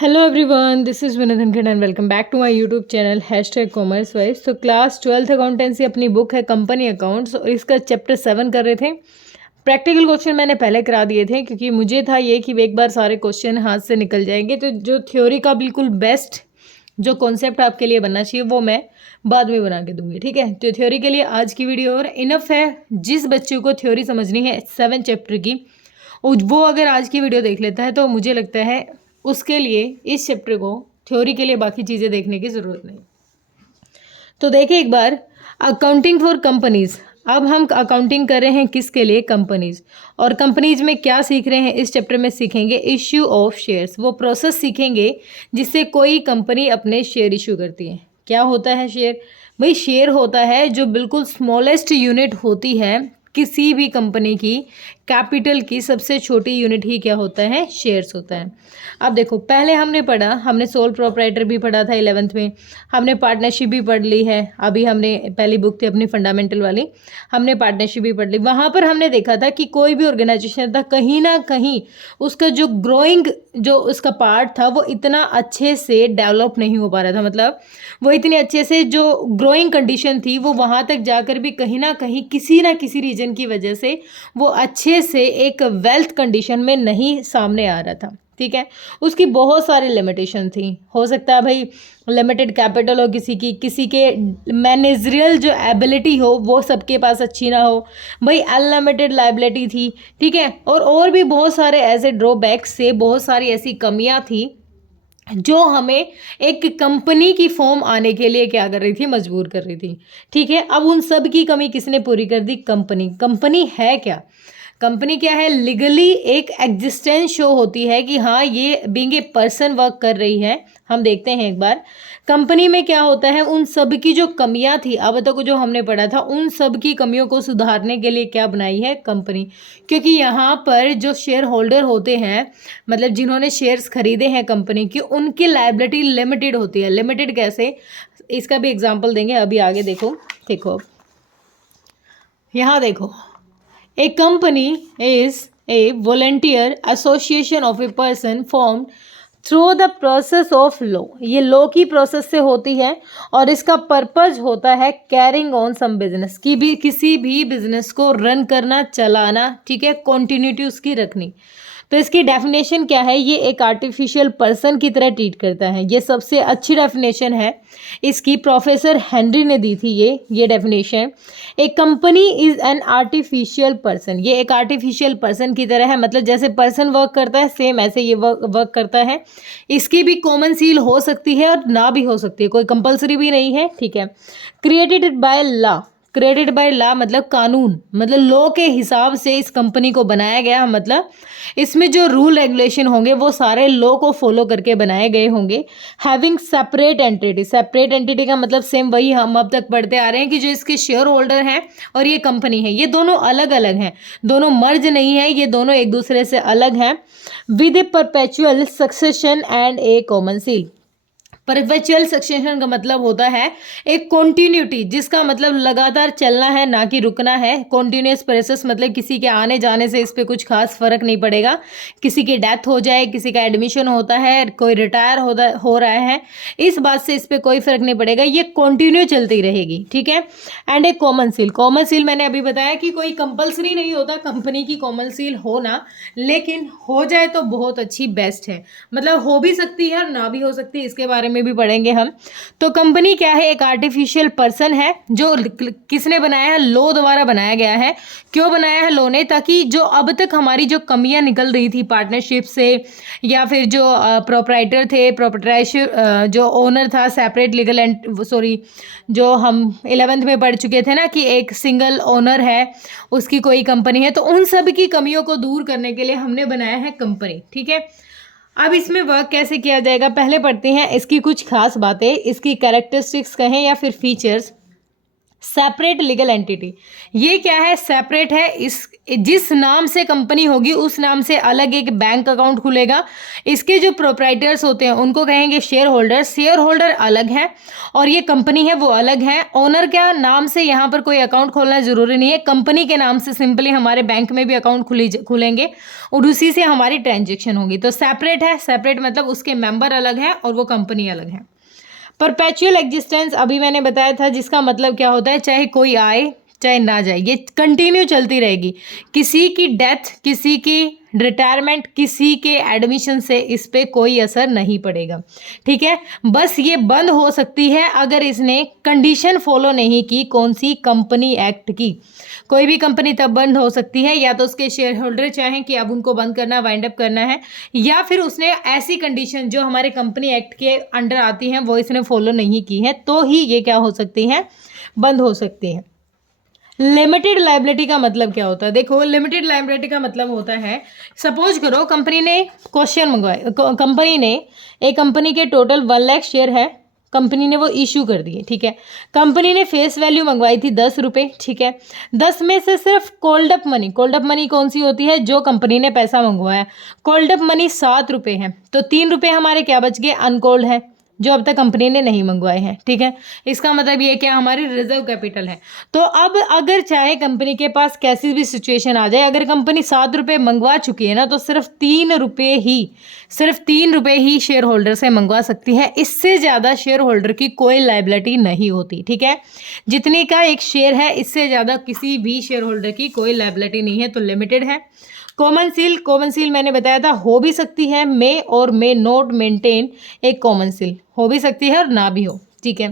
Hello everyone, this is Vinod Dhankhar and welcome back to my YouTube channel commerce wise. तो class 12th accountancy अपनी book है company accounts और इसका chapter 7 कर रहे थे। प्रैक्टिकल क्वेश्चन मैंने पहले करा दिए थे क्योंकि मुझे था ये कि एक बार सारे क्वेश्चन हाथ से निकल जाएंगे, तो जो थ्योरी का बिल्कुल बेस्ट जो कॉन्सेप्ट आपके लिए बनना चाहिए वो मैं बाद में बना के दूंगी। ठीक है, तो थ्योरी के लिए आज की वीडियो और इनफ है। जिस बच्चे को थ्योरी समझनी है 7 चैप्टर की, वो अगर आज की वीडियो देख लेता है तो मुझे लगता है उसके लिए इस चैप्टर को थ्योरी के लिए बाकी चीज़ें देखने की ज़रूरत नहीं। तो देखिए एक बार, अकाउंटिंग फॉर कंपनीज। अब हम अकाउंटिंग कर रहे हैं किसके लिए? कंपनीज। और कंपनीज में क्या सीख रहे हैं इस चैप्टर में? सीखेंगे इश्यू ऑफ शेयर्स। वो प्रोसेस सीखेंगे जिससे कोई कंपनी अपने शेयर इशू करती है। क्या होता है शेयर? भाई शेयर होता है जो बिल्कुल स्मॉलेस्ट यूनिट होती है किसी भी कंपनी की, कैपिटल की सबसे छोटी यूनिट ही क्या होता है? शेयर्स होता है। अब देखो, पहले हमने पढ़ा, हमने सोल प्रोप्राइटर भी पढ़ा था 11th में, हमने पार्टनरशिप भी पढ़ ली है। अभी हमने पहली बुक थी अपनी फंडामेंटल वाली, हमने पार्टनरशिप भी पढ़ ली। वहाँ पर हमने देखा था कि कोई भी ऑर्गेनाइजेशन था, कहीं ना कहीं उसका जो ग्रोइंग जो उसका पार्ट था वो इतना अच्छे से डेवलप नहीं हो पा रहा था। मतलब वो इतने अच्छे से जो ग्रोइंग कंडीशन थी वो वहाँ तक जाकर भी कहीं ना किसी रीजन की वजह से वो अच्छे से एक वेल्थ कंडीशन में नहीं सामने आ रहा था। ठीक है, उसकी बहुत सारी लिमिटेशन थी। हो सकता है भाई लिमिटेड कैपिटल हो किसी के मैनेजरियल जो एबिलिटी हो वो सबके पास अच्छी ना हो, भाई अनलिमिटेड लाइबिलिटी थी। ठीक है, और भी बहुत सारे ऐसे ड्रॉबैक्स से बहुत सारी ऐसी कमियां थी जो हमें एक कंपनी की फॉर्म आने के लिए क्या कर रही थी? मजबूर कर रही थी। ठीक है, अब उन सब की कमी किसने पूरी कर दी? कंपनी। कंपनी है क्या? कंपनी क्या है? लीगली एक एग्जिस्टेंस शो होती है कि हाँ ये बीइंग ए पर्सन वर्क कर रही है। हम देखते हैं एक बार कंपनी में क्या होता है। उन सब की जो कमियां थी अब तक जो हमने पढ़ा था, उन सब की कमियों को सुधारने के लिए क्या बनाई है? कंपनी। क्योंकि यहाँ पर जो शेयर होल्डर होते हैं, मतलब जिन्होंने शेयर्स खरीदे हैं कंपनी की, उनकी लायबिलिटी लिमिटेड होती है। लिमिटेड कैसे? इसका भी एग्जाम्पल देंगे अभी आगे। देखो देखो यहाँ देखो, A company is a volunteer association of a person formed through the process of law। ये लॉ की प्रोसेस से होती है और इसका पर्पज होता है कैरिंग ऑन सम बिजनेस, की भी किसी भी बिजनेस को रन करना, चलाना। ठीक है, कॉन्टिन्यूटी उसकी रखनी। तो इसकी डेफिनेशन क्या है? ये एक आर्टिफिशियल पर्सन की तरह ट्रीट करता है। ये सबसे अच्छी डेफिनेशन है इसकी, प्रोफेसर हेनरी ने दी थी ये definition. A company is an artificial person. ये एक आर्टिफिशियल पर्सन की तरह है, मतलब जैसे पर्सन वर्क करता है सेम ऐसे ये वर्क करता है। इसकी भी कॉमन सील हो सकती है और ना भी हो सकती है, कोई कंपलसरी भी नहीं है। ठीक है, created by law. Created by law मतलब कानून, मतलब लॉ के हिसाब से इस कंपनी को बनाया गया। मतलब इसमें जो रूल रेगुलेशन होंगे वो सारे लॉ को फॉलो करके बनाए गए होंगे। Having separate entity. Separate entity का मतलब सेम वही हम अब तक पढ़ते आ रहे हैं कि जो इसके शेयर होल्डर हैं और ये कंपनी है, ये दोनों अलग अलग हैं, दोनों मर्ज नहीं है, ये दोनों एक दूसरे से अलग हैं। With A perpetual succession and A common seal. Perpetual succession का मतलब होता है एक कॉन्टिन्यूटी, जिसका मतलब लगातार चलना है ना कि रुकना है। कॉन्टिन्यूस प्रोसेस मतलब किसी के आने जाने से इस पर कुछ खास फर्क नहीं पड़ेगा। किसी की डेथ हो जाए, किसी का एडमिशन होता है, कोई रिटायर हो रहा है, इस बात से इस पर कोई फर्क नहीं पड़ेगा, ये कॉन्टिन्यू चलती रहेगी। ठीक है, एंड एक कॉमन सील। कॉमन सील मैंने अभी बताया कि कोई कंपल्सरी नहीं होता कंपनी की कॉमन सील होना, लेकिन हो जाए तो बहुत अच्छी, बेस्ट है। मतलब हो भी सकती है और ना भी हो सकती है, इसके बारे में भी पढ़ेंगे हम। तो कंपनी क्या है? एक आर्टिफिशियल पर्सन है जो किसने बनाया है? लॉ द्वारा बनाया गया है। क्यों बनाया है लॉ ने? ताकि जो अब तक हमारी जो कमियां निकल रही थी पार्टनरशिप से, या फिर जो प्रोप्राइटर थे, प्रोप्राइटरशिप जो ओनर था, सेपरेट लीगल एंड सॉरी, जो हम 11th में पढ़ चुके थे ना कि एक सिंगल ओनर है, उसकी कोई कंपनी है, तो उन सब की कमियों को दूर करने के लिए हमने बनाया है कंपनी। ठीक है, अब इसमें वर्क कैसे किया जाएगा पहले पढ़ते हैं इसकी कुछ खास बातें, इसकी कैरेक्टरिस्टिक्स कहें या फिर फीचर्स। Separate legal entity. ये क्या है? सेपरेट है। इस जिस नाम से कंपनी होगी उस नाम से अलग एक बैंक अकाउंट खुलेगा। इसके जो प्रोप्राइटर्स होते हैं उनको कहेंगे शेयर होल्डर। शेयर होल्डर अलग है और ये कंपनी है वो अलग है। ओनर का नाम से यहाँ पर कोई अकाउंट खोलना जरूरी नहीं है, कंपनी के नाम से सिंपली हमारे बैंक में भी अकाउंट खुलेंगे और उसी से हमारी ट्रांजेक्शन होगी। तो सेपरेट है। सेपरेट मतलब उसके मेंबर अलग है और वो कंपनी अलग है। परपेचुअल एग्जिस्टेंस अभी मैंने बताया था, जिसका मतलब क्या होता है, चाहे कोई आए चाहे ना जाए, ये कंटिन्यू चलती रहेगी। किसी की डेथ, किसी की रिटायरमेंट, किसी के एडमिशन से इस पे कोई असर नहीं पड़ेगा। ठीक है, बस ये बंद हो सकती है अगर इसने कंडीशन फॉलो नहीं की। कौन सी? कंपनी एक्ट की। कोई भी कंपनी तब बंद हो सकती है या तो उसके शेयर होल्डर चाहें कि अब उनको बंद करना, वाइंड अप करना है, या फिर उसने ऐसी कंडीशन जो हमारे कंपनी एक्ट के अंडर आती हैं वो इसने फॉलो नहीं की है, तो ही ये क्या हो सकती हैं? बंद हो सकती हैं। लिमिटेड लाइबिलिटी का मतलब क्या होता है? देखो, लिमिटेड लाइबिलिटी का मतलब होता है, सपोज करो कंपनी ने क्वेश्चन मंगवाए, कंपनी ने, एक कंपनी के टोटल 1 लाख शेयर है, कंपनी ने वो इशू कर दिए। ठीक है, कंपनी ने फेस वैल्यू मंगवाई थी 10 रुपये। ठीक है, 10 में से सिर्फ cold up money, cold up money कौन सी होती है? जो कंपनी ने पैसा मंगवाया, कोल्ड अप मनी 7 रुपये है, तो 3 रुपये हमारे क्या बच गए? अनकोल्ड है, जो अब तक कंपनी ने नहीं मंगवाए हैं। ठीक है, इसका मतलब ये क्या? हमारी रिजर्व कैपिटल है। तो अब अगर चाहे कंपनी के पास कैसी भी सिचुएशन आ जाए, अगर कंपनी 7 रुपये मंगवा चुकी है ना, तो सिर्फ 3 रुपये ही शेयर होल्डर से मंगवा सकती है। इससे ज़्यादा शेयर होल्डर की कोई लाइबिलिटी नहीं होती। ठीक है, जितने का एक शेयर है, इससे ज़्यादा किसी भी शेयर होल्डर की कोई लाइबिलिटी नहीं है, तो लिमिटेड है। कॉमन सील मैंने बताया था, हो भी सकती है, मे और मे नॉट मेंटेन एक कॉमन सील, हो भी सकती है और ना भी हो। ठीक है,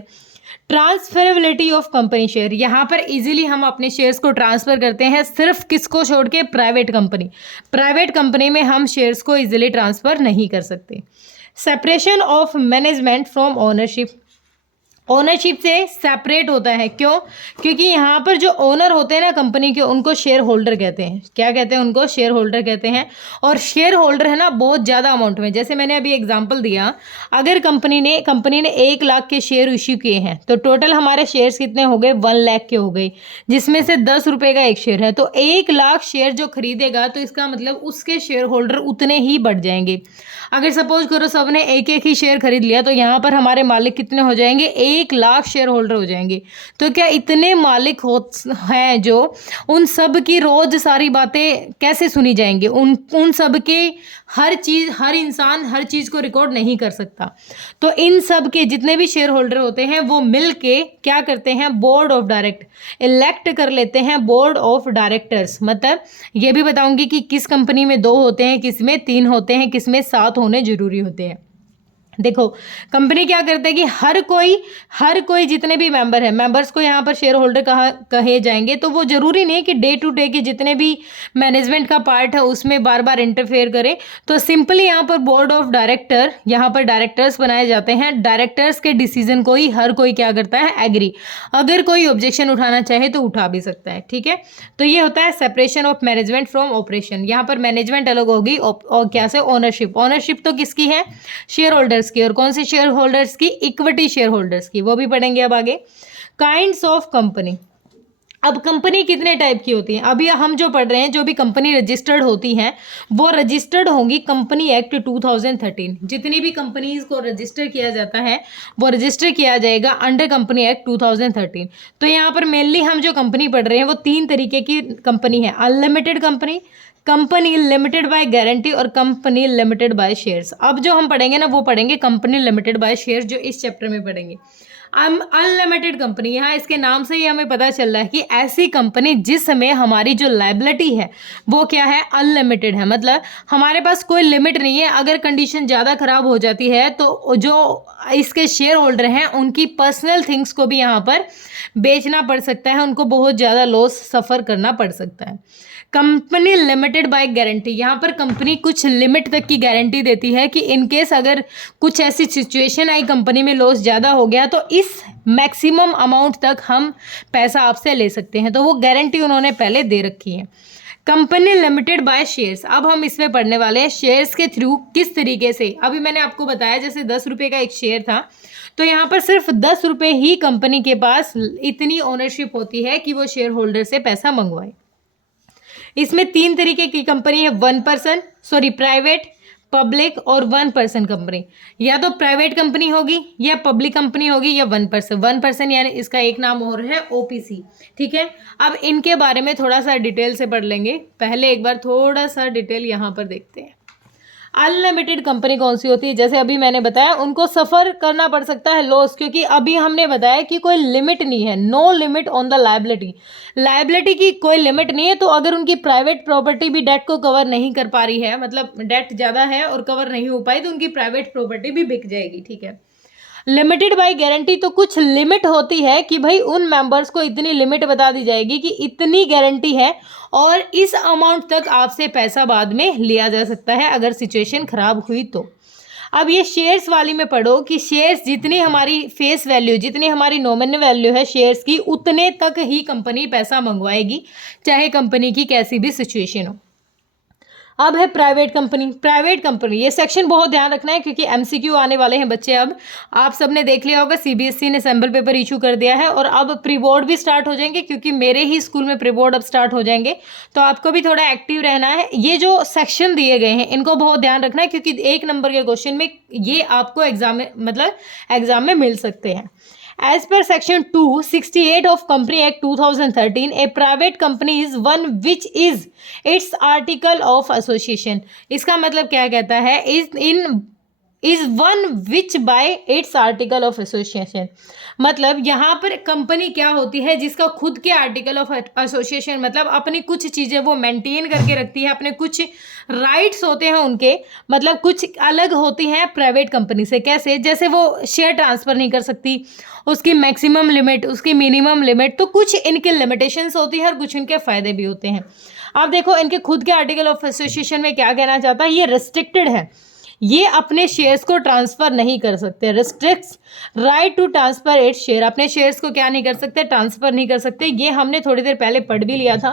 ट्रांसफरेबिलिटी ऑफ कंपनी शेयर, यहाँ पर इजीली हम अपने शेयर्स को ट्रांसफर करते हैं, सिर्फ किसको छोड़ के? प्राइवेट कंपनी में हम शेयर्स को इजीली ट्रांसफर नहीं कर सकते। Separation of management from ownership, ownership से सेपरेट होता है। क्यों? क्योंकि यहाँ पर जो ओनर होते हैं ना कंपनी के, उनको शेयर होल्डर कहते हैं। क्या कहते हैं? उनको शेयर होल्डर कहते हैं। और शेयर होल्डर है ना बहुत ज़्यादा अमाउंट में, जैसे मैंने अभी एग्जांपल दिया, अगर कंपनी ने 1 लाख के शेयर इश्यू किए हैं, तो टोटल हमारे शेयर्स कितने हो गए? 1 लाख के हो गए, जिसमें से 10 रुपये का एक शेयर है, तो 1 लाख शेयर जो खरीदेगा, तो इसका मतलब उसके शेयर होल्डर उतने ही बढ़ जाएंगे। अगर सपोज करो सबने एक ही शेयर खरीद लिया, तो यहाँ पर हमारे मालिक कितने हो जाएंगे? 1 लाख शेयर होल्डर हो जाएंगे। तो क्या इतने मालिक हैं जो उन सब की रोज सारी बातें कैसे सुनी जाएंगी? उन सब के हर इंसान हर चीज़ को रिकॉर्ड नहीं कर सकता। तो इन सब के जितने भी शेयर होल्डर होते हैं वो मिल के क्या करते हैं? बोर्ड ऑफ डायरेक्ट इलेक्ट कर लेते हैं, बोर्ड ऑफ डायरेक्टर्स। मतलब ये भी बताऊंगी कि किस कंपनी में 2 होते हैं, किस में 3 होते हैं, किस में 7 होने जरूरी होते हैं। देखो, कंपनी क्या करते हैं कि हर कोई जितने भी मेंबर हैं, मेंबर्स को यहाँ पर शेयर होल्डर कहे जाएंगे। तो वो जरूरी नहीं कि डे टू डे के जितने भी मैनेजमेंट का पार्ट है उसमें बार बार इंटरफेयर करें। तो सिंपली यहाँ पर बोर्ड ऑफ डायरेक्टर, यहाँ पर डायरेक्टर्स बनाए जाते हैं। डायरेक्टर्स के डिसीजन को ही हर कोई क्या करता है? एग्री। अगर कोई ऑब्जेक्शन उठाना चाहे तो उठा भी सकता है। ठीक है, तो ये होता है separation of management from operation. यहाँ पर मैनेजमेंट अलग होगी और क्या से? ओनरशिप तो किसकी है? शेयर होल्डर्स की। और कौन से शेयर होल्डर्स की? इक्विटी शेयर होल्डर्स की, वो भी पढ़ेंगे अब आगे। काइंड्स ऑफ कंपनी, अब कंपनी कितने टाइप की होती है? अभी हम जो पढ़ रहे हैं, जो भी कंपनी रजिस्टर्ड होती हैं वो रजिस्टर्ड होंगी कंपनी एक्ट 2013। जितनी भी कंपनीज को रजिस्टर किया जाता है वो रजिस्टर किया जाएगा अंडर कंपनी एक्ट 2013। तो यहाँ पर मेनली हम जो कंपनी पढ़ रहे हैं वो 3 तरीके की कंपनी है: unlimited company, company limited by guarantee और कंपनी लिमिटेड बाय शेयर्स। अब जो हम पढ़ेंगे ना वो पढ़ेंगे कंपनी लिमिटेड बाय शेयर्स, जो इस चैप्टर में पढ़ेंगे। अनलिमिटेड कंपनी, यहाँ इसके नाम से ही हमें पता चल रहा है कि ऐसी कंपनी जिसमें हमारी जो लायबिलिटी है वो क्या है? अनलिमिटेड है। मतलब हमारे पास कोई लिमिट नहीं है। अगर कंडीशन ज़्यादा खराब हो जाती है तो जो इसके शेयर होल्डर हैं उनकी पर्सनल थिंग्स को भी यहाँ पर बेचना पड़ सकता है, उनको बहुत ज़्यादा लॉस सफ़र करना पड़ सकता है। कंपनी लिमिटेड बाय गारंटी, यहाँ पर कंपनी कुछ लिमिट तक की गारंटी देती है कि इनकेस अगर कुछ ऐसी सिचुएशन आई, कंपनी में लॉस ज़्यादा हो गया, तो इस मैक्सिमम अमाउंट तक हम पैसा आपसे ले सकते हैं। तो वो गारंटी उन्होंने पहले दे रखी है। Company limited by shares. अब हम इसमें पढ़ने वाले हैं शेयर्स के थ्रू किस तरीके से। अभी मैंने आपको बताया जैसे 10 रुपये का एक शेयर था, तो यहाँ पर सिर्फ 10 रुपये ही कंपनी के पास इतनी ओनरशिप होती है कि वो शेयर होल्डर से पैसा मंगवाए। इसमें 3 तरीके की कंपनी है, 1%, सॉरी प्राइवेट, पब्लिक और 1% कंपनी। या तो प्राइवेट कंपनी होगी या पब्लिक कंपनी होगी या 1%। यानी इसका एक नाम और है ओपीसी। ठीक है, अब इनके बारे में थोड़ा सा डिटेल से पढ़ लेंगे। पहले एक बार थोड़ा सा डिटेल यहाँ पर देखते हैं। अनलिमिटेड कंपनी कौन सी होती है, जैसे अभी मैंने बताया उनको सफ़र करना पड़ सकता है लॉस, क्योंकि अभी हमने बताया कि कोई लिमिट नहीं है, no limit on the liability की कोई लिमिट नहीं है। तो अगर उनकी प्राइवेट प्रॉपर्टी भी डेट को कवर नहीं कर पा रही है, मतलब डेट ज़्यादा है और कवर नहीं हो पाई, तो उनकी प्राइवेट प्रॉपर्टी भी बिक जाएगी। ठीक है, लिमिटेड बाय गारंटी, तो कुछ लिमिट होती है कि भाई उन मेंबर्स को इतनी लिमिट बता दी जाएगी कि इतनी गारंटी है और इस अमाउंट तक आपसे पैसा बाद में लिया जा सकता है अगर सिचुएशन खराब हुई तो। अब ये शेयर्स वाली में पढ़ो कि शेयर्स जितनी हमारी फेस वैल्यू, जितनी हमारी नॉमिनल वैल्यू है शेयर्स की, उतने तक ही कंपनी पैसा मंगवाएगी, चाहे कंपनी की कैसी भी सिचुएशन हो। अब है प्राइवेट कंपनी। ये सेक्शन बहुत ध्यान रखना है क्योंकि एमसीक्यू आने वाले हैं बच्चे। अब आप सबने देख लिया होगा सीबीएसई ने सैम्पल पेपर इशू कर दिया है और अब प्री बोर्ड भी स्टार्ट हो जाएंगे, क्योंकि मेरे ही स्कूल में प्री बोर्ड अब स्टार्ट हो जाएंगे। तो आपको भी थोड़ा एक्टिव रहना है। ये जो सेक्शन दिए गए हैं इनको बहुत ध्यान रखना है, क्योंकि 1 नंबर के क्वेश्चन में ये आपको एग्जाम में मिल सकते हैं। As per section 268 of Company Act 2013, a private company is one which is its article of association। इसका मतलब क्या कहता है, is one which by its article of association। मतलब यहाँ पर कंपनी क्या होती है जिसका खुद के आर्टिकल ऑफ एसोसिएशन, मतलब अपनी कुछ चीज़ें वो मेंटेन करके रखती है, अपने कुछ राइट्स होते हैं उनके, मतलब कुछ अलग होती हैं प्राइवेट कंपनी से। कैसे, जैसे वो शेयर ट्रांसफ़र नहीं कर सकती, उसकी मैक्सिमम लिमिट, उसकी मिनिमम लिमिट, तो कुछ इनके लिमिटेशंस होती है और कुछ इनके फ़ायदे भी होते हैं। आप देखो इनके खुद के आर्टिकल ऑफ एसोसिएशन में क्या कहना चाहता है, ये रिस्ट्रिक्टेड है, ये अपने शेयर्स को ट्रांसफ़र नहीं कर सकते। Restricts right to transfer its share, अपने शेयर्स को क्या नहीं कर सकते, ट्रांसफ़र नहीं कर सकते। ये हमने थोड़ी देर पहले पढ़ भी लिया था।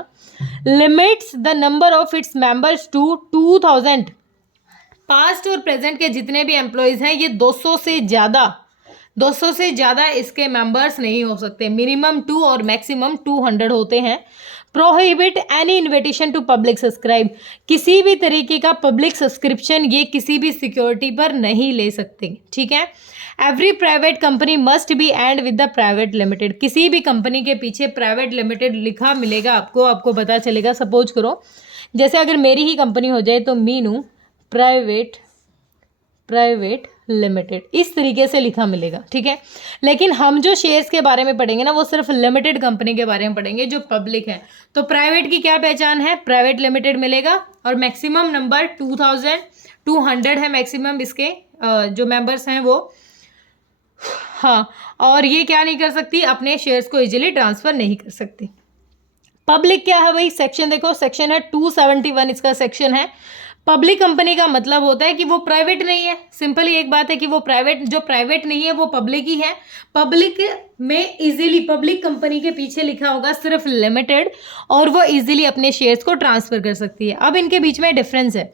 Limits the number of its members to 2000। Past और प्रेजेंट के जितने भी एम्प्लॉयज़ हैं ये 200 से ज़्यादा इसके मेंबर्स नहीं हो सकते। मिनिमम 2 और मैक्सिमम 200 होते हैं। Prohibit any invitation to public subscribe, किसी भी तरीके का पब्लिक सब्सक्रिप्शन ये किसी भी सिक्योरिटी पर नहीं ले सकते। ठीक है, every private company must be and with the private limited, किसी भी कंपनी के पीछे प्राइवेट लिमिटेड लिखा मिलेगा आपको पता चलेगा। सपोज करो जैसे अगर मेरी ही कंपनी हो जाए तो मीनू प्राइवेट लिमिटेड, इस तरीके से लिखा मिलेगा। ठीक है, लेकिन हम जो शेयर्स के बारे में पढ़ेंगे ना वो सिर्फ लिमिटेड कंपनी के बारे में पढ़ेंगे जो पब्लिक है। तो प्राइवेट की क्या पहचान है, प्राइवेट लिमिटेड मिलेगा और मैक्सिमम नंबर 2200 है मैक्सिमम इसके जो मेंबर्स हैं वो। हाँ, और ये क्या नहीं कर सकती, अपने शेयर्स को इजीली ट्रांसफ़र नहीं कर सकती। पब्लिक क्या है भाई, सेक्शन देखो, सेक्शन है 271 इसका सेक्शन है। पब्लिक कंपनी का मतलब होता है कि वो प्राइवेट नहीं है। सिंपली एक बात है कि वो प्राइवेट नहीं है वो पब्लिक ही है। पब्लिक में इजीली, पब्लिक कंपनी के पीछे लिखा होगा सिर्फ लिमिटेड, और वो इजीली अपने शेयर्स को ट्रांसफ़र कर सकती है। अब इनके बीच में डिफरेंस है,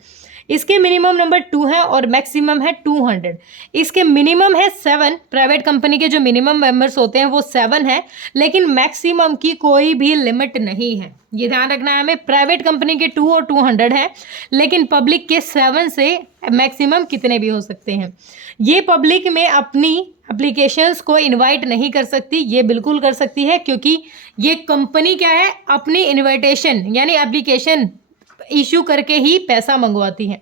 इसके मिनिमम नंबर 2 है और मैक्सिमम है 200। इसके मिनिमम है 7, प्राइवेट कंपनी के जो मिनिमम मेंबर्स होते हैं वो 7 है, लेकिन मैक्सिमम की कोई भी लिमिट नहीं है। ये ध्यान रखना है हमें, प्राइवेट कंपनी के 2 और 200 है, लेकिन पब्लिक के 7 से मैक्सिमम कितने भी हो सकते हैं। ये पब्लिक में अपनी एप्लीकेशंस को इनवाइट नहीं कर सकती, ये बिल्कुल कर सकती है, क्योंकि ये कंपनी क्या है, अपनी इन्विटेशन यानी एप्लीकेशन इशू करके ही पैसा मंगवाती है।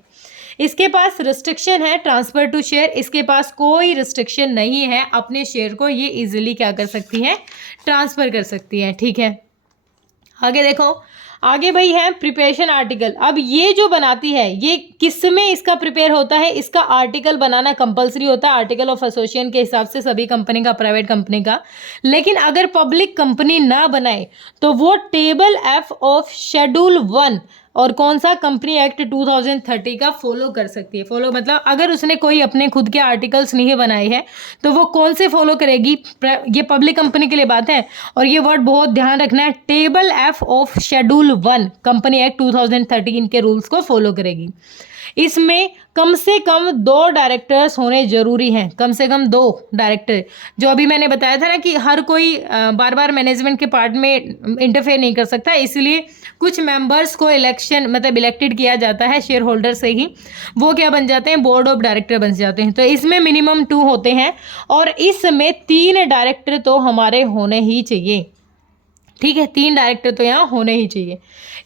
इसके पास रिस्ट्रिक्शन है ट्रांसफ़र टू शेयर, इसके पास कोई रिस्ट्रिक्शन नहीं है, अपने शेयर को ये इजीली क्या कर सकती है, ट्रांसफ़र कर सकती है। ठीक है, आगे देखो, आगे भाई है प्रिपरेशन आर्टिकल। अब ये जो बनाती है ये किस में इसका प्रिपेयर होता है, इसका आर्टिकल बनाना कंपलसरी होता है आर्टिकल ऑफ एसोसिएशन के हिसाब से सभी कंपनी का, प्राइवेट कंपनी का। लेकिन अगर पब्लिक कंपनी ना बनाए तो वो टेबल F ऑफ शेड्यूल 1 और कौन सा, कंपनी एक्ट 2030 का फॉलो कर सकती है। फॉलो मतलब अगर उसने कोई अपने खुद के आर्टिकल्स नहीं बनाए हैं तो वो कौन से फॉलो करेगी, ये पब्लिक कंपनी के लिए बात है। और ये वर्ड बहुत ध्यान रखना है, table F of schedule 1 company act 2013 के रूल्स को फॉलो करेगी। इसमें कम से कम 2 डायरेक्टर्स होने जरूरी हैं, कम से कम 2 डायरेक्टर। जो अभी मैंने बताया था ना कि हर कोई बार बार मैनेजमेंट के पार्ट में इंटरफेयर नहीं कर सकता, इसलिए कुछ मेंबर्स को इलेक्शन मतलब इलेक्टेड किया जाता है शेयर होल्डर से ही, वो क्या बन जाते हैं, बोर्ड ऑफ डायरेक्टर बन जाते हैं। तो इसमें मिनिमम 2 होते हैं और इसमें 3 डायरेक्टर तो हमारे होने ही चाहिए, ठीक है, 3 डायरेक्टर तो यहाँ होने ही चाहिए।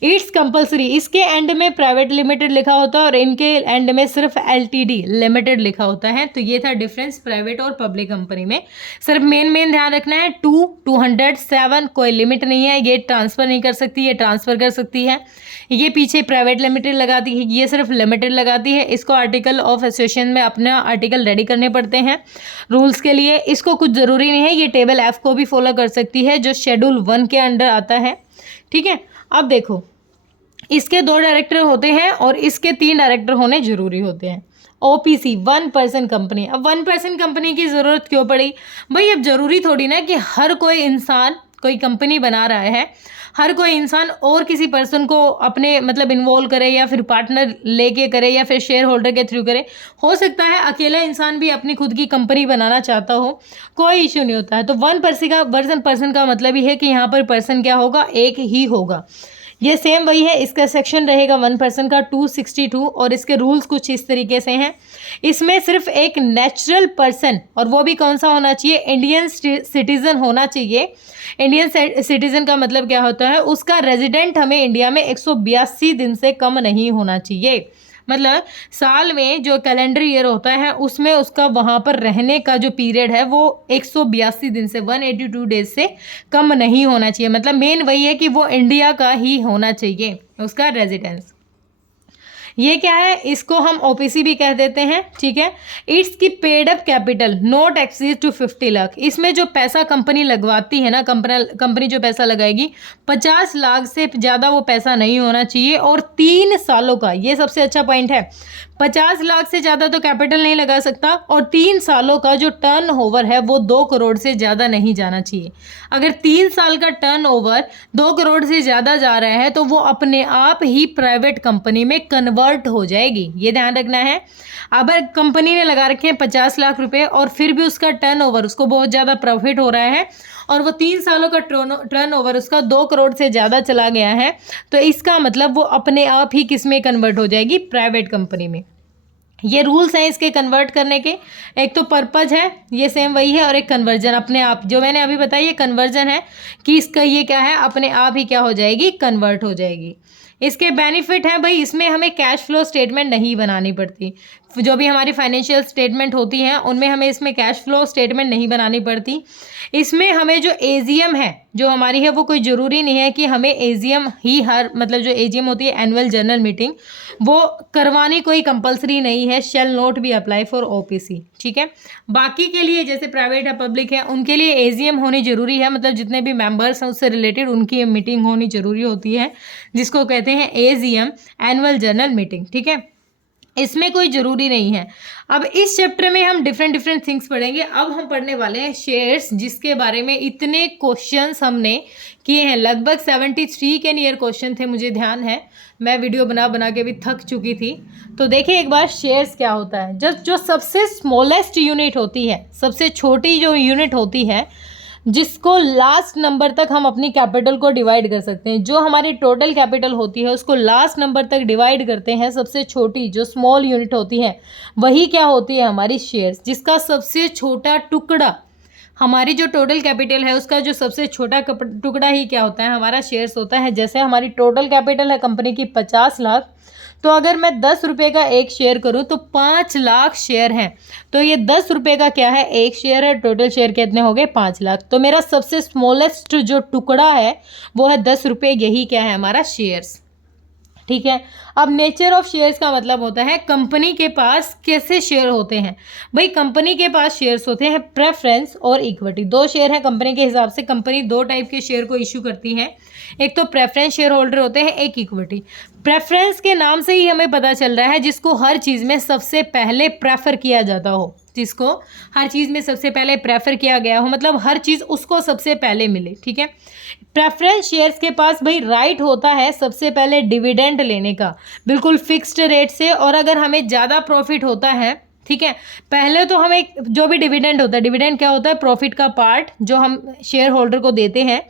इट्स कंपलसरी, इसके एंड में प्राइवेट लिमिटेड लिखा होता है और इनके एंड में सिर्फ एलटीडी लिमिटेड लिखा होता है। तो ये था डिफरेंस प्राइवेट और पब्लिक कंपनी में। सिर्फ मेन ध्यान रखना है 207 कोई लिमिट नहीं है, ये ट्रांसफ़र नहीं कर सकती, ये ट्रांसफ़र कर सकती है। ये पीछे प्राइवेट लिमिटेड लगाती है, ये सिर्फ लिमिटेड लगाती है। इसको आर्टिकल ऑफ एसोसिएशन में अपना आर्टिकल रेडी करने पड़ते हैं रूल्स के लिए। इसको कुछ ज़रूरी नहीं है, ये टेबल एफ को भी फॉलो कर सकती है जो शेड्यूल 1 के अंडर आता है, ठीक है। अब देखो, इसके 2 डायरेक्टर होते हैं और इसके 3 डायरेक्टर होने जरूरी होते हैं। ओपीसी 1 पर्सन कंपनी, अब 1 पर्सन कंपनी की ज़रूरत क्यों पड़ी भाई? अब ज़रूरी थोड़ी ना कि हर कोई इंसान कोई कंपनी बना रहा है, हर कोई इंसान और किसी पर्सन को अपने मतलब इन्वॉल्व करे या फिर पार्टनर लेके करे या फिर शेयर होल्डर के थ्रू करे। हो सकता है अकेला इंसान भी अपनी खुद की कंपनी बनाना चाहता हो, कोई इश्यू नहीं होता है। तो 1 पर्सन का मतलब ही है कि यहाँ पर पर्सन क्या होगा, एक ही होगा। ये सेम वही है, इसका सेक्शन रहेगा 1 पर्सन का 262 और इसके रूल्स कुछ इस तरीके से हैं। इसमें सिर्फ एक नेचुरल पर्सन, और वो भी कौन सा होना चाहिए, इंडियन सिटीजन होना चाहिए। इंडियन सिटीजन का मतलब क्या होता है, उसका रेजिडेंट हमें इंडिया में 182 दिन से कम नहीं होना चाहिए। मतलब साल में जो कैलेंडर ईयर होता है उसमें उसका वहाँ पर रहने का जो पीरियड है वो 182 दिन से 182 डेज से कम नहीं होना चाहिए। मतलब मेन वही है कि वो इंडिया का ही होना चाहिए उसका रेजिडेंस। ये क्या है, इसको हम ओपीसी भी कह देते हैं, ठीक है। इट्स की paid up capital not exceed to 50 lakh. इसमें जो पैसा कंपनी लगवाती है ना, कंपनी जो पैसा लगाएगी 50 लाख से ज़्यादा वो पैसा नहीं होना चाहिए। और 3 सालों का, ये सबसे अच्छा पॉइंट है, 50 लाख से ज़्यादा तो कैपिटल नहीं लगा सकता और 3 सालों का जो टर्नओवर है वो 2 करोड़ से ज़्यादा नहीं जाना चाहिए। अगर 3 साल का टर्नओवर 2 करोड़ से ज़्यादा जा रहा है तो वो अपने आप ही प्राइवेट कंपनी में कन्वर्ट हो जाएगी, ये ध्यान रखना है। अगर कंपनी ने लगा रखे हैं 50 लाख रुपए और फिर भी उसका टर्नओवर, उसको बहुत ज़्यादा प्रॉफिट हो रहा है और वो 3 सालों का टर्नओवर उसका 2 करोड़ से ज़्यादा चला गया है, तो इसका मतलब वो अपने आप ही किस में कन्वर्ट हो जाएगी, प्राइवेट कंपनी में। ये रूल्स हैं इसके कन्वर्ट करने के, एक तो पर्पज है ये सेम वही है और एक कन्वर्जन अपने आप, जो मैंने अभी बताया ये कन्वर्जन है कि इसका ये क्या है, अपने आप ही क्या हो जाएगी, कन्वर्ट हो जाएगी। इसके बेनिफिट हैं भाई, इसमें हमें कैश फ्लो स्टेटमेंट नहीं बनानी पड़ती। जो भी हमारी फाइनेंशियल स्टेटमेंट होती हैं उनमें हमें इसमें कैश फ्लो स्टेटमेंट नहीं बनानी पड़ती। इसमें हमें जो एजीएम है जो हमारी है वो कोई ज़रूरी नहीं है कि हमें एजीएम ही हर मतलब जो एजीएम होती है एनुअल जनरल मीटिंग वो करवानी कोई कंपलसरी नहीं है, शेल नोट भी अप्लाई फॉर ओपीसी, ठीक है। बाकी के लिए जैसे प्राइवेट है पब्लिक है उनके लिए एजीएम होनी जरूरी है, मतलब जितने भी मेंबर्स हैं उससे रिलेटेड उनकी मीटिंग होनी जरूरी होती है जिसको कहते हैं एजीएम एनुअल जनरल मीटिंग, ठीक है। इसमें कोई ज़रूरी नहीं है। अब इस चैप्टर में हम डिफरेंट थिंग्स पढ़ेंगे। अब हम पढ़ने वाले हैं शेयर्स, जिसके बारे में इतने क्वेश्चंस हमने किए हैं, लगभग 73 के नियर क्वेश्चन थे, मुझे ध्यान है। मैं वीडियो बना के भी थक चुकी थी। तो देखिए एक बार शेयर्स क्या होता है। जो सबसे स्मॉलेस्ट यूनिट होती है, सबसे छोटी जो यूनिट होती है जिसको लास्ट नंबर तक हम अपनी कैपिटल को डिवाइड कर सकते हैं, जो हमारी टोटल कैपिटल होती है उसको लास्ट नंबर तक डिवाइड करते हैं, सबसे छोटी जो स्मॉल यूनिट होती है वही क्या होती है, हमारी शेयर्स। जिसका सबसे छोटा टुकड़ा, हमारी जो टोटल कैपिटल है उसका जो सबसे छोटा टुकड़ा ही क्या होता है, हमारा शेयर्स होता है। जैसे हमारी टोटल कैपिटल है कंपनी की 50 लाख, तो अगर मैं 10 रुपये का एक शेयर करूं तो 5 लाख शेयर हैं, तो ये 10 रुपये का क्या है, एक शेयर है। टोटल शेयर कितने हो गए, 5 लाख। तो मेरा सबसे स्मॉलेस्ट जो टुकड़ा है वो है 10 रुपये, यही क्या है, हमारा शेयर्स, ठीक है। अब नेचर ऑफ शेयर्स का मतलब होता है कंपनी के पास कैसे शेयर होते हैं। भाई कंपनी के पास शेयर्स होते हैं प्रेफरेंस और इक्विटी, 2 शेयर हैं कंपनी के हिसाब से। कंपनी 2 टाइप के शेयर को इशू करती है, एक तो प्रेफरेंस शेयर होल्डर होते हैं, एक इक्विटी। प्रेफरेंस के नाम से ही हमें पता चल रहा है जिसको हर चीज़ में सबसे पहले प्रेफर किया जाता हो, जिसको हर चीज़ में सबसे पहले प्रेफर किया गया हो, मतलब हर चीज़ उसको सबसे पहले मिले, ठीक है। प्रेफरेंस शेयर्स के पास भाई राइट होता है सबसे पहले डिविडेंड लेने का, बिल्कुल फिक्स्ड रेट से। और अगर हमें ज़्यादा प्रॉफिट होता है, ठीक है, पहले तो हमें जो भी डिविडेंड होता है, डिविडेंड क्या होता है, प्रॉफिट का पार्ट जो हम शेयर होल्डर को देते हैं,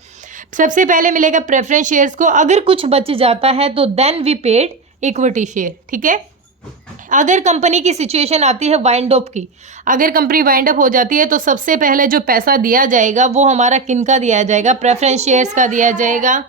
सबसे पहले मिलेगा प्रेफरेंस शेयर्स को। अगर कुछ बच जाता है तो then we paid equity share, ठीक है। अगर कंपनी की सिचुएशन आती है वाइंड अप की, अगर कंपनी वाइंड अप हो जाती है तो सबसे पहले जो पैसा दिया जाएगा वो हमारा किन का दिया जाएगा, प्रेफरेंस शेयर्स का दिया जाएगा।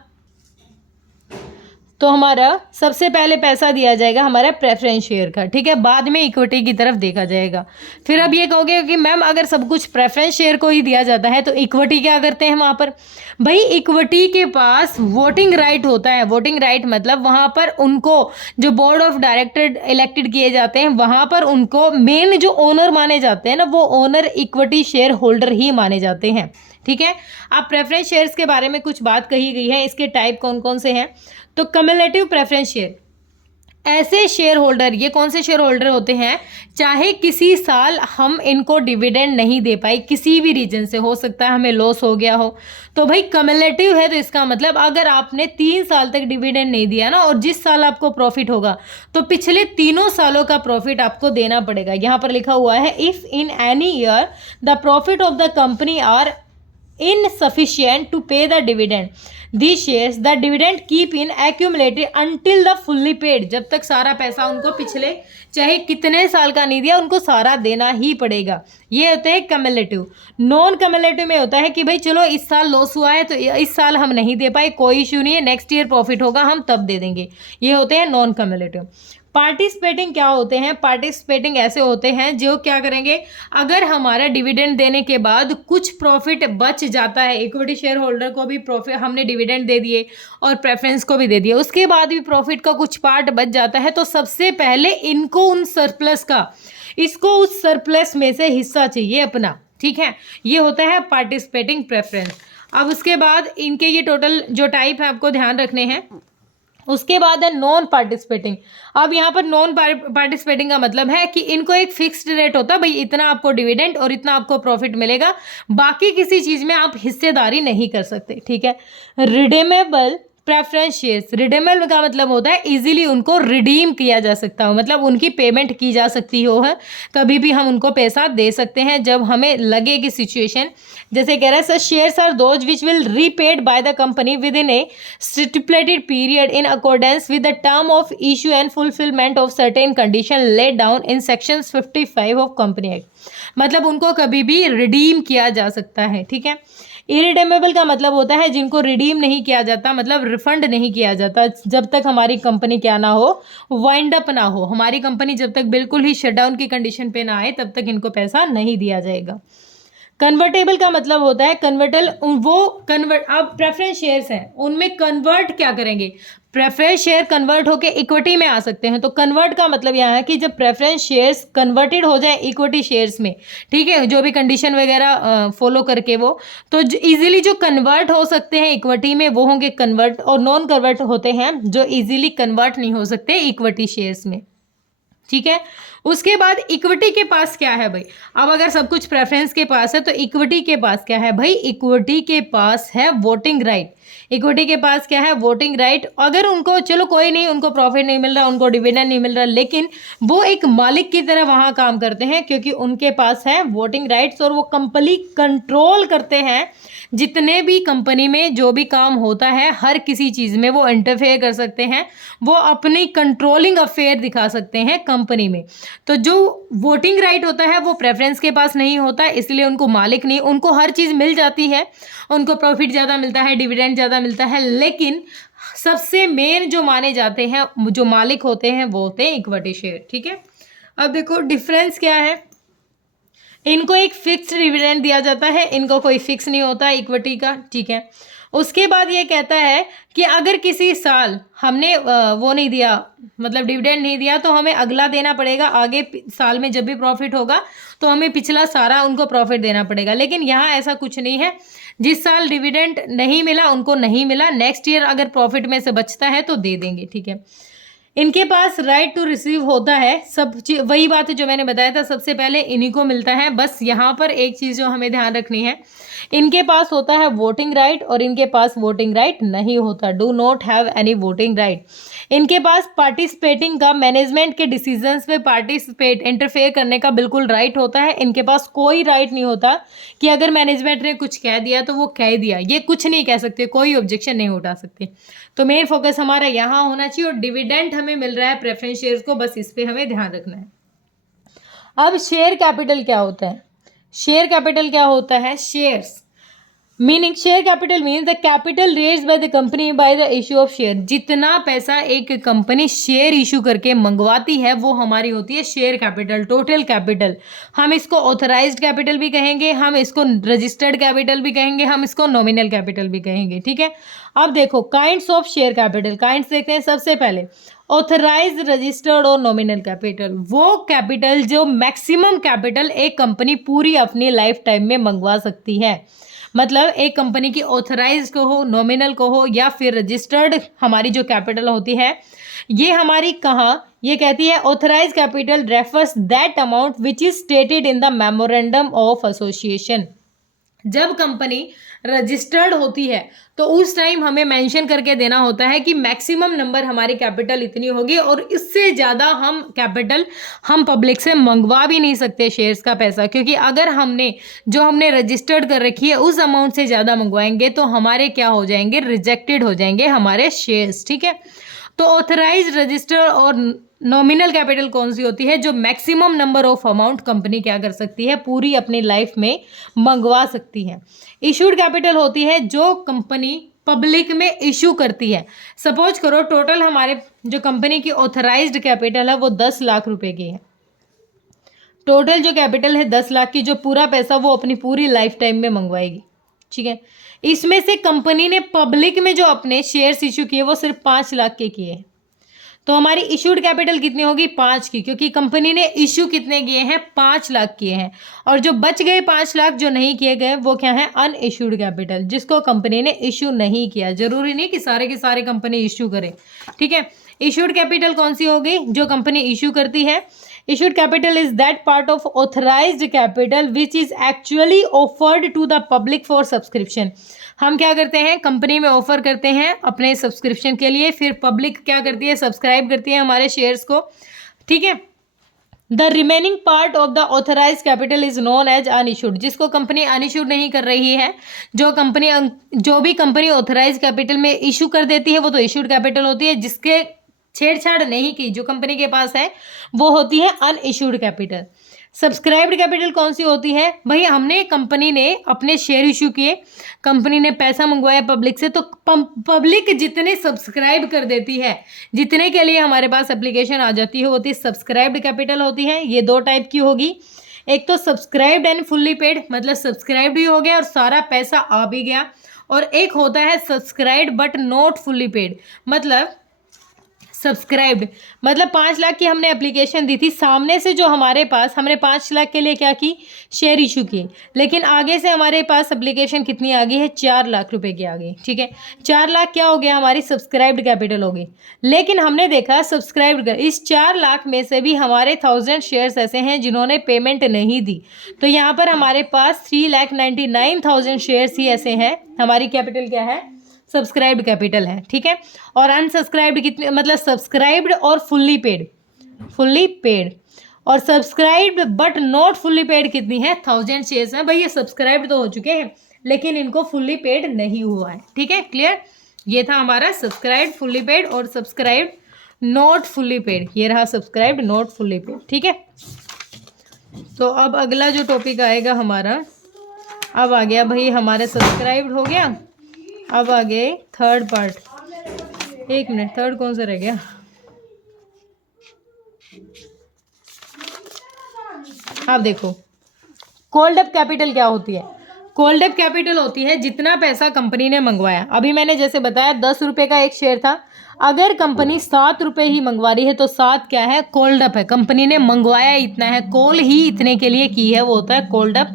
तो हमारा सबसे पहले पैसा दिया जाएगा हमारा प्रेफरेंस शेयर का, ठीक है, बाद में इक्विटी की तरफ देखा जाएगा। फिर अब ये कहोगे कि मैम अगर सब कुछ प्रेफरेंस शेयर को ही दिया जाता है तो इक्विटी क्या करते हैं वहाँ पर? भाई इक्विटी के पास वोटिंग राइट होता है। वोटिंग राइट मतलब वहाँ पर उनको जो बोर्ड ऑफ डायरेक्टर इलेक्टेड किए जाते हैं, वहाँ पर उनको मेन जो ओनर माने जाते हैं ना, वो ओनर इक्विटी शेयर होल्डर ही माने जाते हैं, ठीक है। अब प्रेफरेंस शेयर्स के बारे में कुछ बात कही गई है, इसके टाइप कौन कौन से हैं। तो कम्युलेटिव प्रेफरेंस शेयर, ऐसे शेयर होल्डर, ये कौन से शेयर होल्डर होते हैं, चाहे किसी साल हम इनको डिविडेंड नहीं दे पाए, किसी भी रीजन से, हो सकता है हमें लॉस हो गया हो, तो भाई कम्युलेटिव है, तो इसका मतलब अगर आपने 3 साल तक डिविडेंड नहीं दिया ना, और जिस साल आपको प्रॉफिट होगा तो पिछले 3 सालों का प्रॉफिट आपको देना पड़ेगा। यहाँ पर लिखा हुआ है if in any year the profit of the company are insufficient to pay the dividend, these shares the dividend keep in accumulated until the fully paid, जब तक सारा पैसा उनको पिछले चाहे कितने साल का नहीं दिया उनको सारा देना ही पड़ेगा। ये होते हैं कम्युलेटिव। नॉन कम्युलेटिव में होता है कि भाई चलो इस साल लॉस हुआ है तो इस साल हम नहीं दे पाए, कोई इश्यू नहीं है, नेक्स्ट ईयर प्रॉफिट होगा हम तब दे देंगे। ये होते हैं नॉन कम्युलेटिव। पार्टिसिपेटिंग क्या होते हैं? पार्टिसिपेटिंग ऐसे होते हैं जो क्या करेंगे, अगर हमारा डिविडेंड देने के बाद कुछ प्रॉफिट बच जाता है, इक्विटी शेयर होल्डर को भी प्रॉफिट, हमने डिविडेंड दे दिए और प्रेफरेंस को भी दे दिया, उसके बाद भी प्रॉफिट का कुछ पार्ट बच जाता है, तो सबसे पहले इनको उन सरप्लस का, इसको उस सरप्लस में से हिस्सा चाहिए अपना, ठीक है। ये होता है पार्टिसिपेटिंग प्रेफरेंस। अब उसके बाद इनके ये टोटल जो टाइप है आपको ध्यान रखने हैं। उसके बाद है नॉन पार्टिसिपेटिंग। अब यहाँ पर नॉन पार्टिसिपेटिंग का मतलब है कि इनको एक फिक्स्ड रेट होता है, भाई इतना आपको डिविडेंड और इतना आपको प्रॉफिट मिलेगा, बाकी किसी चीज़ में आप हिस्सेदारी नहीं कर सकते, ठीक है। रिडीमेबल प्रेफरेंस शेयर्स, रिडीमेबल का मतलब होता है इजीली उनको रिडीम किया जा सकता हो, मतलब उनकी पेमेंट की जा सकती हो है, कभी भी हम उनको पैसा दे सकते हैं जब हमें लगे कि सिचुएशन, जैसे कह रहा है sir shares are those which will repaid by the company within a stipulated period in accordance with the term of issue and fulfilment of certain condition laid down in section 55 of company act, मतलब उनको कभी भी redeem किया जा सकता है, ठीक है। इरिडेमेबल का मतलब होता है जिनको रिडीम नहीं किया जाता, मतलब रिफंड नहीं किया जाता, जब तक हमारी कंपनी क्या ना हो, वाइंड अप ना हो, हमारी कंपनी जब तक बिल्कुल ही शटडाउन की कंडीशन पे ना आए तब तक इनको पैसा नहीं दिया जाएगा। कन्वर्टेबल का मतलब होता है कन्वर्टल, वो कन्वर्ट, अब प्रेफरेंस शेयर्स हैं उनमें कन्वर्ट क्या करेंगे, प्रेफरेंस शेयर कन्वर्ट होकर इक्विटी में आ सकते हैं। तो कन्वर्ट का मतलब यहाँ है कि जब प्रेफरेंस शेयर्स कन्वर्टेड हो जाए इक्विटी शेयर्स में, ठीक है, जो भी कंडीशन वगैरह फॉलो करके वो, तो इजीली जो कन्वर्ट हो सकते हैं इक्विटी में वो होंगे कन्वर्ट, और नॉन कन्वर्ट होते हैं जो इजीली कन्वर्ट नहीं हो सकते इक्विटी शेयर्स में, ठीक है। उसके बाद इक्विटी के पास क्या है भाई, अब अगर सब कुछ प्रेफरेंस के पास है तो इक्विटी के पास क्या है भाई, इक्विटी के पास है वोटिंग राइट। इक्विटी के पास क्या है, वोटिंग राइट। अगर उनको, चलो कोई नहीं, उनको प्रॉफिट नहीं मिल रहा, उनको डिविडेंड नहीं मिल रहा, लेकिन वो एक मालिक की तरह वहाँ काम करते हैं क्योंकि उनके पास है वोटिंग राइट्स, और वो कंपनी कंट्रोल करते हैं, जितने भी कंपनी में जो भी काम होता है हर किसी चीज़ में वो इंटरफेयर कर सकते हैं, वो अपनी कंट्रोलिंग अफेयर दिखा सकते हैं कंपनी में। तो जो वोटिंग राइट होता है वो प्रेफरेंस के पास नहीं होता, इसलिए उनको मालिक नहीं, उनको हर चीज़ मिल जाती है, उनको प्रॉफिट ज़्यादा मिलता है, डिविडेंड ज़्यादा मिलता है, लेकिन सबसे मेन जो माने जाते हैं, जो मालिक होते हैं वो होते हैं इक्विटी शेयर, ठीक है। अब देखो डिफरेंस क्या है, इनको एक फिक्स्ड डिविडेंड दिया जाता है, इनको कोई फिक्स नहीं होता इक्विटी का, ठीक है। उसके बाद ये कहता है कि अगर किसी साल हमने वो नहीं दिया, मतलब डिविडेंड नहीं दिया, तो हमें अगला देना पड़ेगा, आगे साल में जब भी प्रॉफिट होगा तो हमें पिछला सारा उनको प्रॉफिट देना पड़ेगा। लेकिन यहाँ ऐसा कुछ नहीं है, जिस साल डिविडेंड नहीं मिला उनको नहीं मिला, नेक्स्ट ईयर अगर प्रॉफिट में से बचता है तो दे देंगे, ठीक है। इनके पास राइट टू रिसीव होता है, सब वही बात है जो मैंने बताया था, सबसे पहले इन्हीं को मिलता है। बस यहाँ पर एक चीज़ जो हमें ध्यान रखनी है, इनके पास होता है वोटिंग राइट और इनके पास वोटिंग राइट नहीं होता, do not have any voting right. इनके पास पार्टिसिपेटिंग का, मैनेजमेंट के डिसीजंस में पार्टिसिपेट, इंटरफेयर करने का बिल्कुल राइट होता है। इनके पास कोई राइट नहीं होता कि अगर मैनेजमेंट ने कुछ कह दिया तो वो कह दिया, ये कुछ नहीं कह सकते, कोई ऑब्जेक्शन नहीं उठा सकते। तो मेन फोकस हमारा यहाँ होना चाहिए। और डिविडेंड हमें मिल रहा है प्रेफरेंस शेयर्स को, बस इस पर हमें ध्यान रखना है। अब शेयर कैपिटल क्या होता है? शेयर कैपिटल क्या होता है? Shares meaning, share capital means the capital raised bye the company by the issue of share. जितना पैसा एक कंपनी शेयर इशू करके मंगवाती है वो हमारी होती है शेयर कैपिटल, टोटल कैपिटल। हम इसको ऑथराइज्ड कैपिटल भी कहेंगे, हम इसको रजिस्टर्ड कैपिटल भी कहेंगे, हम इसको नॉमिनल कैपिटल भी कहेंगे, ठीक है। अब देखो kinds of share capital, kinds देखते हैं। सबसे पहले ऑथराइज, रजिस्टर्ड और नॉमिनल कैपिटल, वो कैपिटल जो मैक्सिमम कैपिटल एक कंपनी पूरी अपनी लाइफ टाइम में मंगवा सकती है। मतलब एक कंपनी की ऑथराइज को हो, नॉमिनल को हो या फिर रजिस्टर्ड हमारी जो कैपिटल होती है, ये हमारी कहाँ, ये कहती है authorise capital refers that amount which is stated in the memorandum of association. जब कंपनी रजिस्टर्ड होती है तो उस टाइम हमें मेंशन करके देना होता है कि मैक्सिमम नंबर हमारी कैपिटल इतनी होगी और इससे ज़्यादा हम कैपिटल हम पब्लिक से मंगवा भी नहीं सकते शेयर्स का पैसा, क्योंकि अगर हमने रजिस्टर्ड कर रखी है उस अमाउंट से ज़्यादा मंगवाएंगे तो हमारे क्या हो जाएंगे, रिजेक्टेड हो जाएंगे हमारे शेयर्स, ठीक है। तो ऑथराइज, रजिस्टर और नॉमिनल कैपिटल कौन सी होती है? जो maximum number of amount company क्या कर सकती है, पूरी अपनी लाइफ में मंगवा सकती है। इशूड कैपिटल होती है जो कंपनी पब्लिक में इशू करती है। सपोज करो टोटल हमारे जो कंपनी की ऑथराइज्ड कैपिटल है वो 10 लाख रुपए की है। टोटल जो कैपिटल है 10 लाख की, जो पूरा पैसा वो अपनी पूरी लाइफ टाइम में मंगवाएगी, ठीक है। इसमें से कंपनी ने पब्लिक में जो अपने शेयर्स इशू किए वो सिर्फ 5 लाख के किए हैं। तो हमारी इशूड कैपिटल कितनी होगी? 5 की, क्योंकि कंपनी ने इशू कितने किए हैं? 5 लाख किए हैं। और जो बच गए 5 लाख जो नहीं किए गए वो क्या है? अनइशूड कैपिटल, जिसको कंपनी ने इशू नहीं किया। जरूरी नहीं कि सारे के सारे कंपनी इशू करे, ठीक है। इशूड कैपिटल कौन सी होगी? जो कंपनी इशू करती है। Issued capital is that part of authorized capital which is actually offered to the public for subscription. हम क्या करते हैं? कंपनी में ऑफर करते हैं अपने सब्सक्रिप्शन के लिए, फिर पब्लिक क्या करती है? सब्सक्राइब करती है हमारे शेयर्स को, ठीक है। The remaining part of the authorise capital is known as unissued, जिसको कंपनी अनइशूड नहीं कर रही है। जो भी कंपनी ऑथराइज कैपिटल में इशू कर देती है वो तो इशूड कैपिटल होती है। जिसके छेड़छाड़ नहीं की जो कंपनी के पास है वो होती है अनइशूड कैपिटल। सब्सक्राइब्ड कैपिटल कौन सी होती है? भाई हमने, कंपनी ने अपने शेयर इशू किए, कंपनी ने पैसा मंगवाया पब्लिक से, तो पब्लिक जितने सब्सक्राइब कर देती है, जितने के लिए हमारे पास एप्लीकेशन आ जाती है, होती है सब्सक्राइब्ड कैपिटल होती है। ये 2 टाइप की होगी, एक तो सब्सक्राइब्ड एंड फुल्ली पेड, मतलब सब्सक्राइब्ड भी हो गया और सारा पैसा आ भी गया, और एक होता है subscribed but not fully paid. मतलब सब्सक्राइब्ड मतलब 5 लाख की हमने एप्लीकेशन दी थी, सामने से जो हमारे पास, हमने 5 लाख के लिए क्या की? शेयर इशू की, लेकिन आगे से हमारे पास एप्लीकेशन कितनी आ गई है? 4 लाख रुपए की आ गई, ठीक है। 4 लाख क्या हो गया? हमारी सब्सक्राइब्ड कैपिटल हो गई। लेकिन हमने देखा सब्सक्राइब्ड, इस 4 लाख में से भी हमारे 1000 शेयर्स ऐसे हैं जिन्होंने पेमेंट नहीं दी, तो यहाँ पर हमारे पास 3,99,000 शेयर्स ही ऐसे हैं। हमारी कैपिटल क्या है? सब्सक्राइब्ड कैपिटल है, ठीक है। और अनसब्सक्राइब्ड कितने, मतलब सब्सक्राइब्ड और फुल्ली पेड और subscribed but not fully paid कितनी है? 1000 शेयर्स हैं। भाई ये सब्सक्राइब्ड तो हो चुके हैं लेकिन इनको फुल्ली पेड नहीं हुआ है, ठीक है, क्लियर। ये था हमारा सब्सक्राइब्ड, फुल्ली पेड और सब्सक्राइब्ड नॉट फुल्ली पेड। ये रहा सब्सक्राइब्ड नॉट फुल्ली पेड, ठीक है। तो अब अगला जो टॉपिक आएगा हमारा, अब आ गया भाई हमारे सब्सक्राइब्ड हो गया, अब आगे थर्ड पार्ट। एक मिनट, थर्ड कौन सा रह गया? आप देखो कॉल्ड अप कैपिटल क्या होती है? कॉल्ड अप कैपिटल होती है जितना पैसा कंपनी ने मंगवाया। अभी मैंने जैसे बताया 10 रुपए का एक शेयर था, अगर कंपनी 7 रुपए ही मंगवा रही है तो 7 क्या है? कॉल्ड अप है। कंपनी ने मंगवाया इतना है, कॉल ही इतने के लिए की है, वो होता है कॉल्ड अप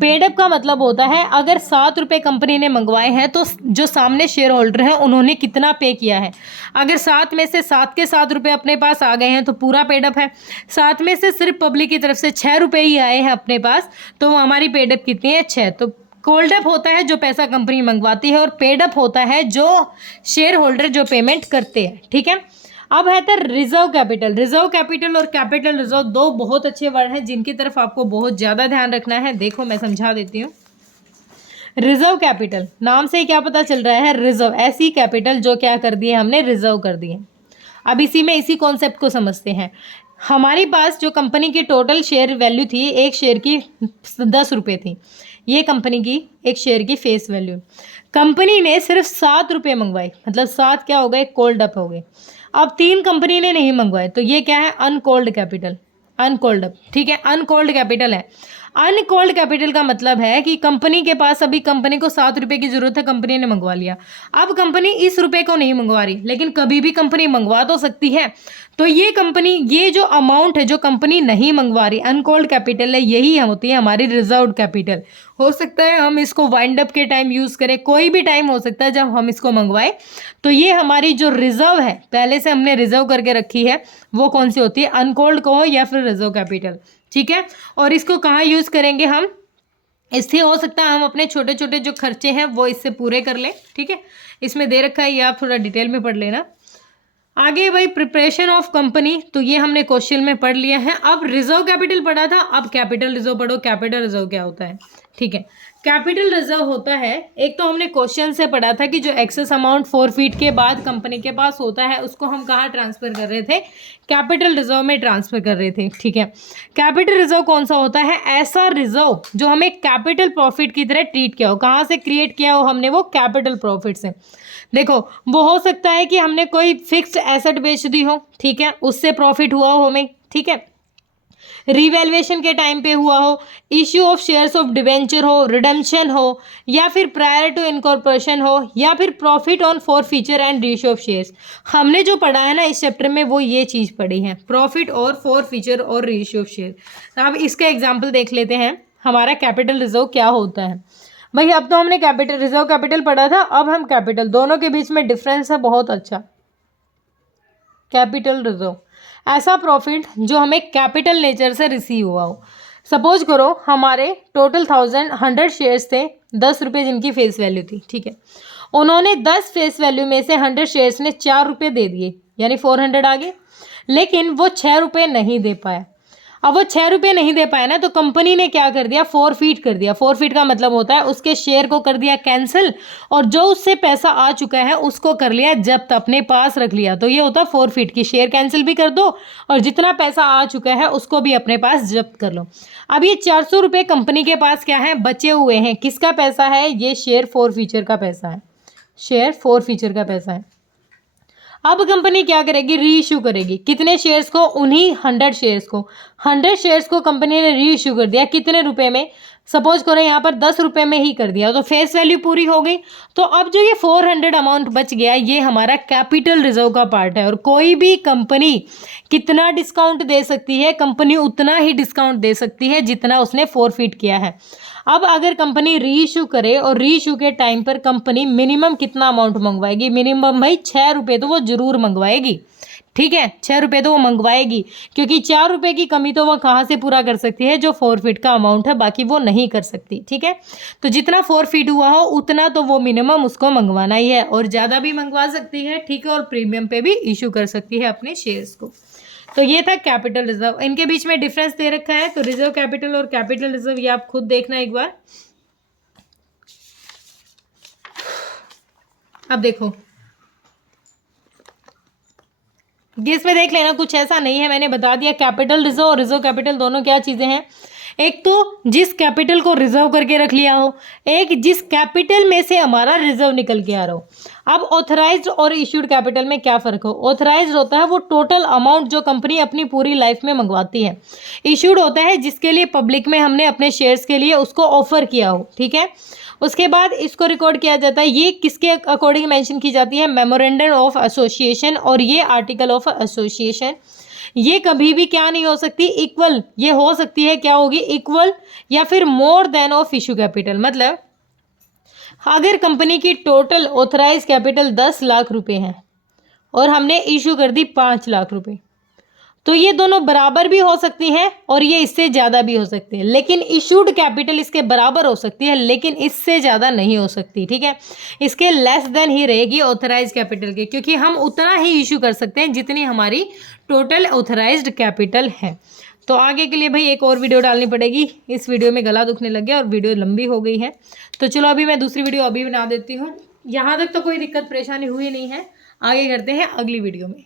पेड अप का मतलब होता है अगर 7 रुपये कंपनी ने मंगवाए हैं तो जो सामने शेयर होल्डर हैं उन्होंने कितना पे किया है। अगर 7 में से 7 के 7 रुपये अपने पास आ गए हैं तो पूरा पेड अप है। 7 में से सिर्फ पब्लिक की तरफ से 6 रुपये ही आए हैं अपने पास, तो हमारी पेड अप कितनी है, 6। तो कोल्ड अप होता है जो पैसा कंपनी मंगवाती है और पेड अप होता है जो शेयर होल्डर जो पेमेंट करते हैं। ठीक है, अब है तो रिजर्व कैपिटल। रिजर्व कैपिटल और कैपिटल रिजर्व दो बहुत अच्छे वर्ड हैं जिनकी तरफ आपको बहुत ज़्यादा ध्यान रखना है। देखो मैं समझा देती हूँ। रिजर्व कैपिटल नाम से ही क्या पता चल रहा है, रिजर्व, ऐसी कैपिटल जो क्या कर दी है हमने, रिजर्व कर दी है। अब इसी में इसी कॉन्सेप्ट को समझते हैं। हमारे पास जो कंपनी की टोटल शेयर वैल्यू थी, एक शेयर की 10 रुपये थी, ये कंपनी की एक शेयर की फेस वैल्यू। कंपनी ने सिर्फ 7 रुपये मंगवाए, मतलब 7 क्या हो गए, कोल्ड अप हो गए। अब 3 कंपनी ने नहीं मंगवाए तो ये क्या है, अनकोल्ड कैपिटल, अनकोल्ड अप। ठीक है, अनकोल्ड कैपिटल है। अनकोल्ड कैपिटल का मतलब है कि कंपनी के पास अभी कंपनी को 7 रुपये की जरूरत है, कंपनी ने मंगवा लिया। अब कंपनी इस रुपये को नहीं मंगवा रही, लेकिन कभी भी कंपनी मंगवा तो सकती है। तो ये कंपनी, ये जो अमाउंट है जो कंपनी नहीं मंगवा रही, अनकोल्ड कैपिटल है, यही होती है हमारी रिजर्व्ड कैपिटल। हो सकता है हम इसको वाइंड अप के टाइम यूज़ करें, कोई भी टाइम हो सकता है जब हम इसको मंगवाएं। तो ये हमारी जो रिजर्व है, पहले से हमने रिजर्व करके रखी है, वो कौन सी होती है, अनकोल्ड कहो या फिर रिजर्व कैपिटल। ठीक है, और इसको कहाँ यूज़ करेंगे हम, इससे हो सकता है हम अपने छोटे छोटे जो खर्चे हैं वो इससे पूरे कर लें। ठीक है, इसमें दे रखा है, ये आप थोड़ा डिटेल में पढ़ लेना। आगे भाई प्रिपरेशन ऑफ कंपनी, तो ये हमने क्वेश्चन में पढ़ लिया है। अब रिजर्व कैपिटल पढ़ा था, अब कैपिटल रिजर्व पढ़ो। कैपिटल रिजर्व क्या होता है, ठीक है, कैपिटल रिजर्व होता है, एक तो हमने क्वेश्चन से पढ़ा था कि जो एक्सेस अमाउंट फॉरफीट के बाद कंपनी के पास होता है उसको हम कहाँ ट्रांसफर कर रहे थे, कैपिटल रिजर्व में ट्रांसफर कर रहे थे। ठीक है, कैपिटल रिजर्व कौन सा होता है, ऐसा रिजर्व जो हमें कैपिटल प्रॉफिट की तरह ट्रीट किया हो। कहाँ से क्रिएट किया हो हमने, वो कैपिटल प्रॉफिट से। देखो वो हो सकता है कि हमने कोई फिक्स्ड एसेट बेच दी हो, ठीक है, उससे प्रॉफिट हुआ हो हमें, ठीक है, रिवैल्यूएशन के टाइम पे हुआ हो, issue of shares of debenture हो, रिडम्पशन हो, या फिर प्रायर टू इनकॉर्पोरेशन हो, या फिर profit on forfeiture and reissue of shares. हमने जो पढ़ा है ना इस चैप्टर में, वो ये चीज़ पढ़ी है, प्रॉफिट और फॉरफीचर और रीइश्यू ऑफ शेयर। अब इसका एग्जाम्पल देख लेते हैं, हमारा कैपिटल रिजर्व क्या होता है। भाई अब तो हमने कैपिटल रिजर्व कैपिटल पढ़ा था, अब हम कैपिटल, दोनों के बीच में डिफरेंस है बहुत अच्छा। कैपिटल रिजर्व ऐसा प्रॉफिट जो हमें कैपिटल नेचर से रिसीव हुआ हो। सपोज करो हमारे टोटल 100 शेयर्स थे, 10 रुपये जिनकी फेस वैल्यू थी। ठीक है, उन्होंने 10 फेस वैल्यू में से 100 शेयर्स ने 4 रुपये दे दिए, यानी 400 आ गए, लेकिन वो 6 रुपये नहीं दे पाया। अब वो 6 रुपये नहीं दे पाया ना, तो कंपनी ने क्या कर दिया, फॉरफीट कर दिया। फॉरफीट का मतलब होता है उसके शेयर को कर दिया कैंसिल, और जो उससे पैसा आ चुका है उसको कर लिया जब्त, अपने पास रख लिया। तो ये होता है फॉरफीट की, शेयर कैंसिल भी कर दो और जितना पैसा आ चुका है उसको भी अपने पास जब्त कर लो। अब ये 400 रुपये कंपनी के पास क्या है, बचे हुए हैं। किसका पैसा है, ये शेयर फॉरफीचर का पैसा है, शेयर फॉरफीचर का पैसा है। अब कंपनी क्या करेगी, री इशू करेगी। कितने शेयर्स को, उन्हीं 100 शेयर्स को। 100 शेयर्स को कंपनी ने री इशू कर दिया, कितने रुपए में, सपोज करो यहाँ पर 10 रुपये में ही कर दिया, तो फेस वैल्यू पूरी हो गई। तो अब जो ये 400 अमाउंट बच गया, ये हमारा कैपिटल रिजर्व का पार्ट है। और कोई भी कंपनी कितना डिस्काउंट दे सकती है, कंपनी उतना ही डिस्काउंट दे सकती है जितना उसने फॉरफीट किया है। अब अगर कंपनी री इशू करे और री इशू के टाइम पर कंपनी मिनिमम कितना अमाउंट मंगवाएगी, मिनिमम भाई 6 रुपये तो वो जरूर मंगवाएगी। ठीक है, 6 रुपये तो वो मंगवाएगी, क्योंकि 4 रुपये की कमी तो वो कहाँ से पूरा कर सकती है, जो फॉरफीट का अमाउंट है, बाकी वो नहीं कर सकती। ठीक है, तो जितना फॉरफीट हुआ हो उतना तो वो मिनिमम उसको मंगवाना ही है, और ज़्यादा भी मंगवा सकती है। ठीक है, और प्रीमियम पे भी इशू कर सकती है अपने शेयर्स को। तो ये था कैपिटल रिजर्व। इनके बीच में डिफरेंस दे रखा है, तो रिजर्व कैपिटल और कैपिटल रिजर्व ये आप खुद देखना एक बार। अब देखो ये इसमें देख लेना, कुछ ऐसा नहीं है, मैंने बता दिया। कैपिटल रिजर्व और रिजर्व कैपिटल दोनों क्या चीज़ें हैं, एक तो जिस कैपिटल को रिजर्व करके रख लिया हो, एक जिस कैपिटल में से हमारा रिजर्व निकल के आ रहा हो। अब ऑथराइज्ड और इश्यूड कैपिटल में क्या फ़र्क हो, ऑथराइज्ड होता है वो टोटल अमाउंट जो कंपनी अपनी पूरी लाइफ में मंगवाती है। इश्यूड होता है जिसके लिए पब्लिक में हमने अपने शेयर्स के लिए उसको ऑफर किया हो। ठीक है, उसके बाद इसको रिकॉर्ड किया जाता है, ये किसके अकॉर्डिंग मेंशन की जाती है, मेमोरेंडम ऑफ एसोसिएशन, और ये आर्टिकल ऑफ एसोसिएशन। ये कभी भी क्या नहीं हो सकती, इक्वल। ये हो सकती है क्या होगी, इक्वल या फिर more than of issue capital. मतलब अगर कंपनी की टोटल ऑथराइज कैपिटल 10 लाख रुपए है और हमने इशू कर दी 5 लाख रुपए, तो ये दोनों बराबर भी हो सकती हैं और ये इससे ज़्यादा भी हो सकती है, लेकिन इशूड कैपिटल इसके बराबर हो सकती है लेकिन इससे ज़्यादा नहीं हो सकती। ठीक है, इसके लेस देन ही रहेगी ऑथराइज कैपिटल के, क्योंकि हम उतना ही इशू कर सकते हैं जितनी हमारी टोटल ऑथराइज्ड कैपिटल है। तो आगे के लिए भाई एक और वीडियो डालनी पड़ेगी। इस वीडियो में गला दुखने लग गया और वीडियो लंबी हो गई है, तो चलो अभी मैं दूसरी वीडियो अभी बना देती हूँ। यहाँ तक तो कोई दिक्कत परेशानी हुई नहीं है, आगे करते हैं अगली वीडियो में।